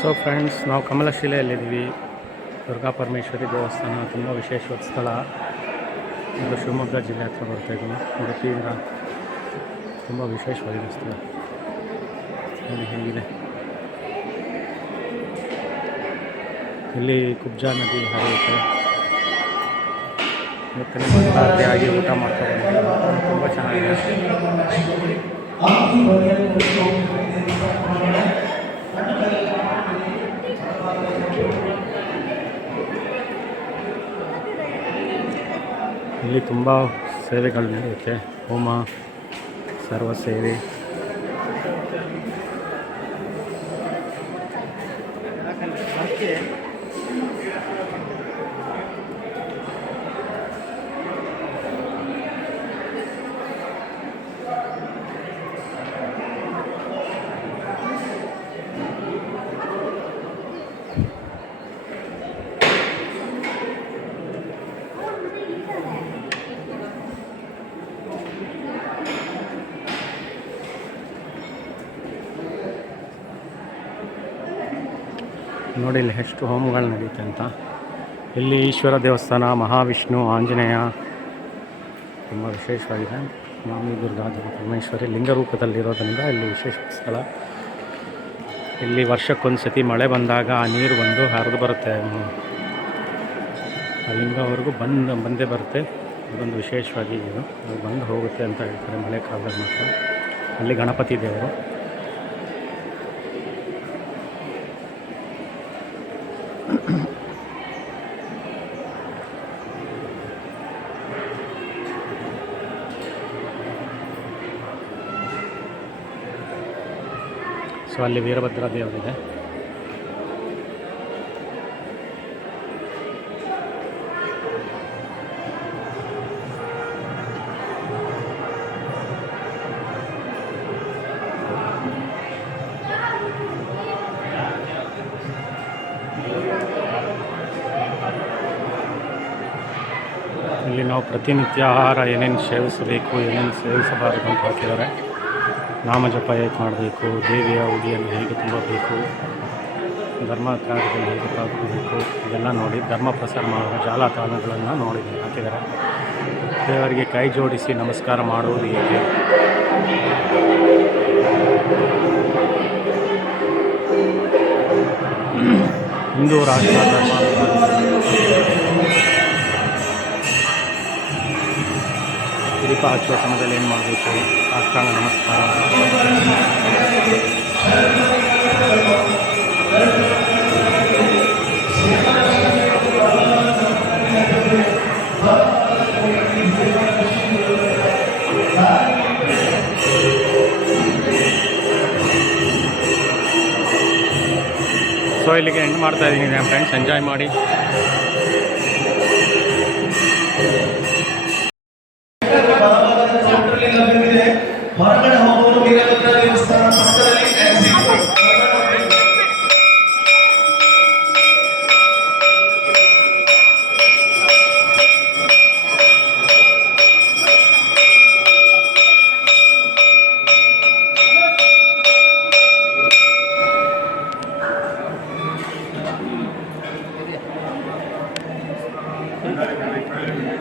So friends, ನಾವು ಕಮಲಶಿಲೆಯಲ್ಲಿದ್ದೀವಿ. ದುರ್ಗಾ ಪರಮೇಶ್ವರಿ ದೇವಸ್ಥಾನ ತುಂಬ ವಿಶೇಷವಾದ ಸ್ಥಳ. ಇದು ಶಿವಮೊಗ್ಗ ಜಿಲ್ಲೆ ಹತ್ರ ಬರ್ತಾಯಿದ್ದೀವಿ. ಉಡುಪಿಯಿಂದ ತುಂಬ ವಿಶೇಷವಾಗಿದೆ ಸ್ಥಳ. ನೋಡಿ ಹೇಗಿದೆ. ಇಲ್ಲಿ ಕುಬ್ಜಾ ನದಿ ಹರಿಯುತ್ತೆ. ಮತ್ತು ಮಂಗಳಾರತಿಯಾಗಿ ಊಟ ಮಾಡ್ತಾರೆ. ತುಂಬ ಚೆನ್ನಾಗಿದೆ. ಇಲ್ಲಿ ತುಂಬ ಸೇವೆಗಳು ನಡೆಯುತ್ತೆ. ಹೋಮ, ಸರ್ವ ಸೇವೆ. ನೋಡಿ ಇಲ್ಲಿ ಎಷ್ಟು ಹೋಮಗಳು ನಡೆಯುತ್ತೆ ಅಂತ. ಇಲ್ಲಿ ಈಶ್ವರ ದೇವಸ್ಥಾನ, ಮಹಾವಿಷ್ಣು, ಆಂಜನೇಯ ತುಂಬ ವಿಶೇಷವಾಗಿದೆ. ಮಾಮಿ ದುರ್ಗಾ ಪರಮೇಶ್ವರಿ ಲಿಂಗ ರೂಪದಲ್ಲಿರೋದ್ರಿಂದ ಇಲ್ಲಿ ವಿಶೇಷ ಸ್ಥಳ. ಇಲ್ಲಿ ವರ್ಷಕ್ಕೊಂದು ಸತಿ ಮಳೆ ಬಂದಾಗ ಆ ನೀರು ಬಂದು ಹರಿದು ಬರುತ್ತೆ. ಆ ಲಿಂಗವರೆಗೂ ಬಂದೇ ಬರುತ್ತೆ. ಅದೊಂದು ವಿಶೇಷವಾಗಿ ಇದು ಬಂದು ಹೋಗುತ್ತೆ ಅಂತ ಹೇಳ್ತಾರೆ ಮಳೆ ಕಾಲದಲ್ಲಿ ಮಾತ್ರ. ಅಲ್ಲಿ ಗಣಪತಿ ದೇವರು. ಸೊ ಅಲ್ಲಿ ವೀರಭದ್ರ ದೇವರಿದೆ. ಇಲ್ಲಿ ನಾವು ಪ್ರತಿನಿತ್ಯ ಆಹಾರ ಏನೇನು ಸೇವಿಸಬೇಕು, ಏನೇನು ಸೇವಿಸಬಾರದು ಅಂತ ಹಾಕಿದ್ದಾರೆ. ನಾಮಜಪ ಹೇಗೆ ಮಾಡಬೇಕು, ದೇವಿಯ ಉಡಿಯನ್ನು ಹೇಗೆ ತುಂಬಬೇಕು, ಧರ್ಮ ಕಾರ್ಯದಲ್ಲಿ ಹೇಗೆ ಪಾಲ್ಗೊಳ್ಬೇಕು, ಇದೆಲ್ಲ ನೋಡಿ ಧರ್ಮ ಪ್ರಸಾರ ಮಾಡುವ ಜಾಲತಾಣಗಳನ್ನು ನೋಡಿ ಹಾಕಿದ್ದಾರೆ. ದೇವರಿಗೆ ಕೈ ಜೋಡಿಸಿ ನಮಸ್ಕಾರ ಮಾಡುವುದು ಹೇಗೆ, ಹಿಂದೂ ರಾಷ್ಟ್ರ ಧರ್ಮ, ದೀಪ ಹಚ್ಚುವ ಸಮಯದಲ್ಲಿ ಏನು ಮಾಡಬೇಕು, ಸಾಷ್ಟಾಂಗ ನಮಸ್ಕಾರ. ಸೊ ಇಲ್ಲಿಗೆ ಎಂಡ್ ಮಾಡ್ತಾ ಇದ್ದೀನಿ ಫ್ರೆಂಡ್ಸ್. ಎಂಜಾಯ್ ಮಾಡಿ. ಹೊರಗಡೆ